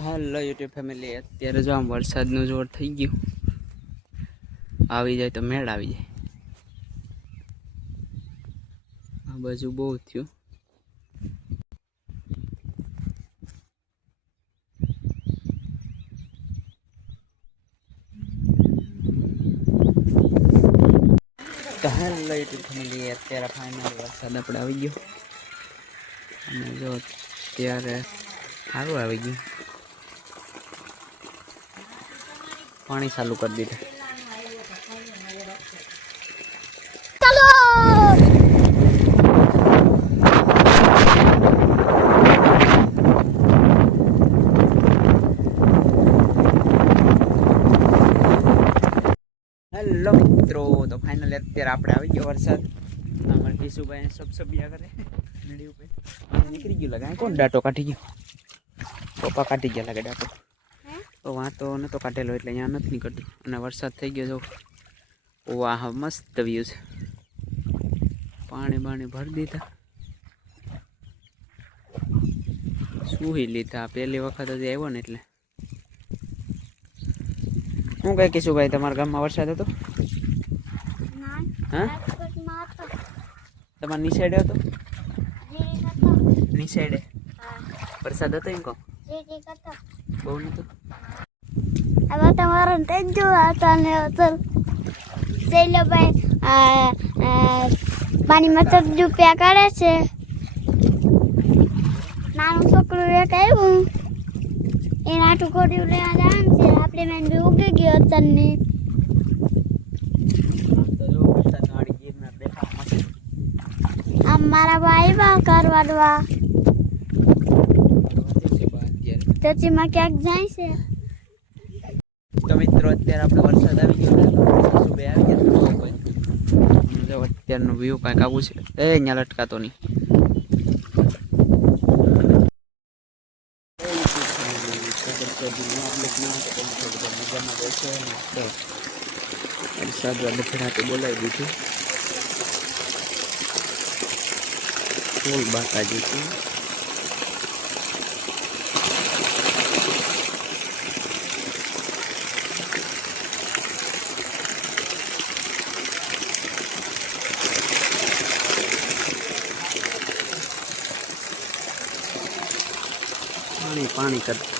Hello YouTube family, અત્યારે જો આમ વરસાદનું જોર થઈ ગયું, આવી જાય તો મેળ આવી જાય. આ બાજુ બહુ થયું. તો હેલો યુટ્યુબ ફેમિલી, અત્યારે ફાઇનલ વરસાદ આપણે આવી ગયો અને જો અત્યારે સારું આવી ગયું, પાણી ચાલુ કરી દીધું. હેલો મિત્રો, તો ફાઇનલી અત્યારે આપણે આવી ગયો વરસાદ. અમારે કિશુભાઈ સબસબિયા કરે નડી ઉપર નીકળી ગયું લાગે. કોણ ડાટો કાઢી ગયો? પપ્પા કાઢી ગયા લાગે ડાટો. તો વાંતો નતો કાઢેલો એટલે અહીંયા નથી નીકળતું. અને વરસાદ થઈ ગયો. જો વાહ, મસ્ત વ્યૂ છે. પાણી ભરી દીધા, સુહી લીધા. પહેલી વખત જ આવ્યો ને એટલે. હું કઈ કીશું ભાઈ, તમારા ગામમાં વરસાદ હતો? હા, તમારે ની સાઈડે હતો? ની સાઈડે વરસાદ હતો? એમ કહો, બહુ નતો. હવે તમારો તેજો આતાને અસર શૈલભાઈ પાણીમાં તરજુ પ્યા કરે છે. નાનું છોકરું એક આવ્યું, એના આટું ખોટ્યું લેવા જવાનું છે. આપણે મેં ઉગી ગયો અત્યારની. આમ મારા ભાઈ બા કરવા ચચીમાં ક્યાંક જાય છે. તો મિત્રો, અત્યારે આપણે વરસાદ આવી ગયો, સુબે આવી ગયા. જો અત્યારનો વ્યૂ કાંઈક આવું છે. અહીંયા લટકાતો નહીં. વરસાદ બધાથી બોલાવી દીધું. ફૂલ બાકાજી છે. પાણી કરતા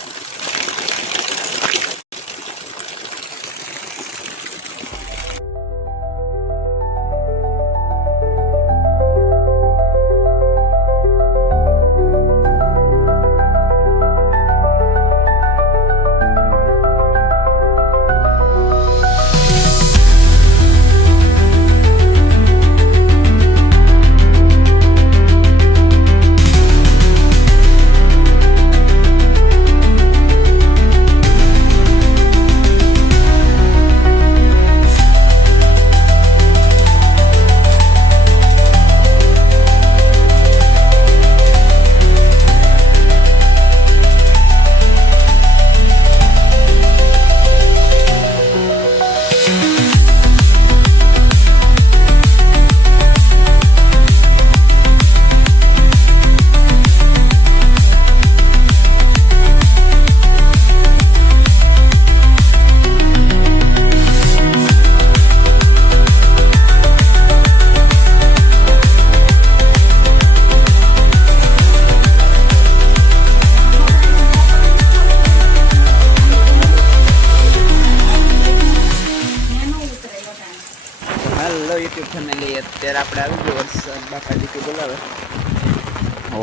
યુટ્યુબ ફેમિલી, અત્યારે આપણે આવી ગયો વરસાદ. બાકાજી બોલાવે.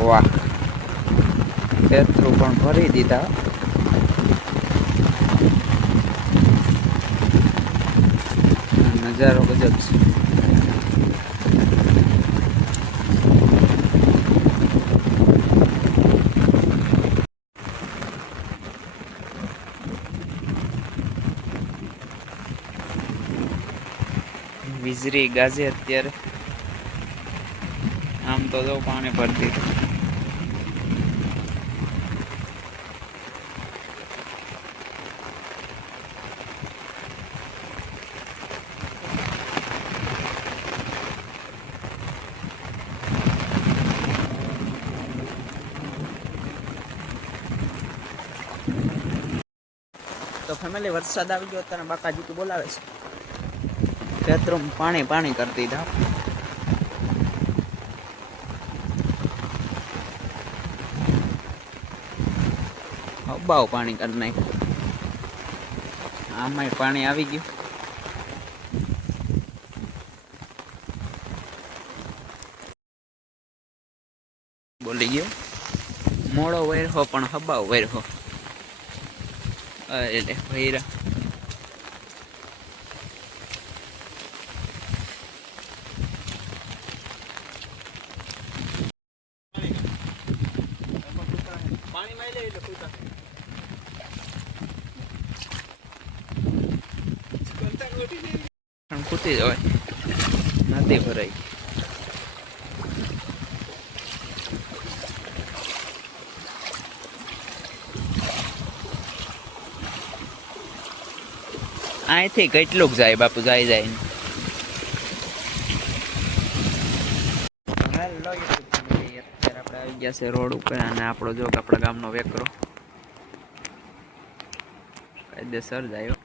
વાહ, પેટ્રોલ પણ ભરી દીધા. નજારો ગજબ છે. વીજળી ગાજે અત્યારે. આમ તો જો પાણી ભરતી. તો ફેમિલી વરસાદ આવી ગયો અત્યારે બાકાજી તો બોલાવે છે ખેતરમાં પાણી પાણી કરી દીધા હબાવ પાણી કરી નાખ્યું આમાંય પાણી આવી ગયું બોલી ગયો મોડો વેરહો પણ હબાવ વેરહો એટલે ભૈરા ખૂટી જવાય નદી ભરાઈ અહીંથી કેટલુંક જાય બાપુ જાય જાય હેલો અત્યારે આપણે આવી ગયા છે રોડ ઉપર અને આપણો જો આપણા ગામનો વેકરો કાયદેસર જાય